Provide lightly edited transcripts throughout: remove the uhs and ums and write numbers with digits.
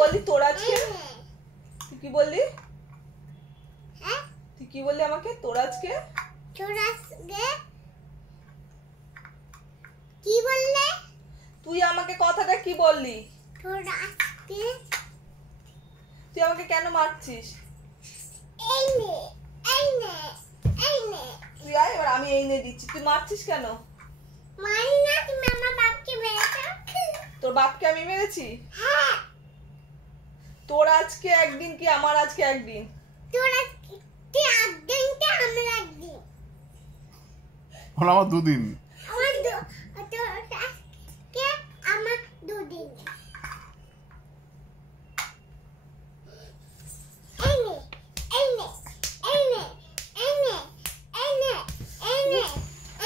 বললি তোর আজকে? তুই কি বললি? তুই কি বললি আমাকে? তোর আজকে কি বললে? তুই আমাকে কথাটা কি বললি? তুই আমাকে কেন মারছিস? তুই আয়, এবার আমি এই নে দিচ্ছি। তুই মারছিস কেন? তোর বাপকে আমি মেরেছি? তোর আজকে একদিন কি আমার আজকে একদিন? আমার দুদিন।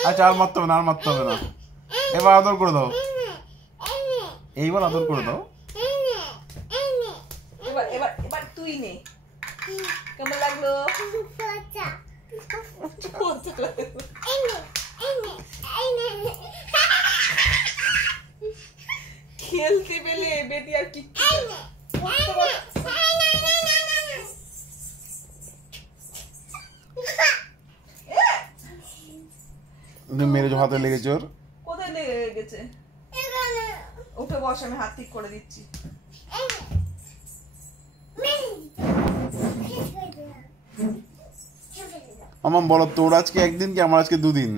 আচ্ছা আর মারতে হবে না, আর মারতে হবে না। এবার আদর করে দাও, এইবার আদর করে দাও। এবার এবার এবার তুই নে। কেমন লাগলো? খেলতে পেলে বেটি আর কিচ্ছু মেরেছো, হাতে লেগেছে ওর। কোথায় লেগে গেছে? উঠে বস, আমি হাত ঠিক করে দিচ্ছি। আমার বলো, তোর আজকে একদিন কি আমার আজকে দুদিন?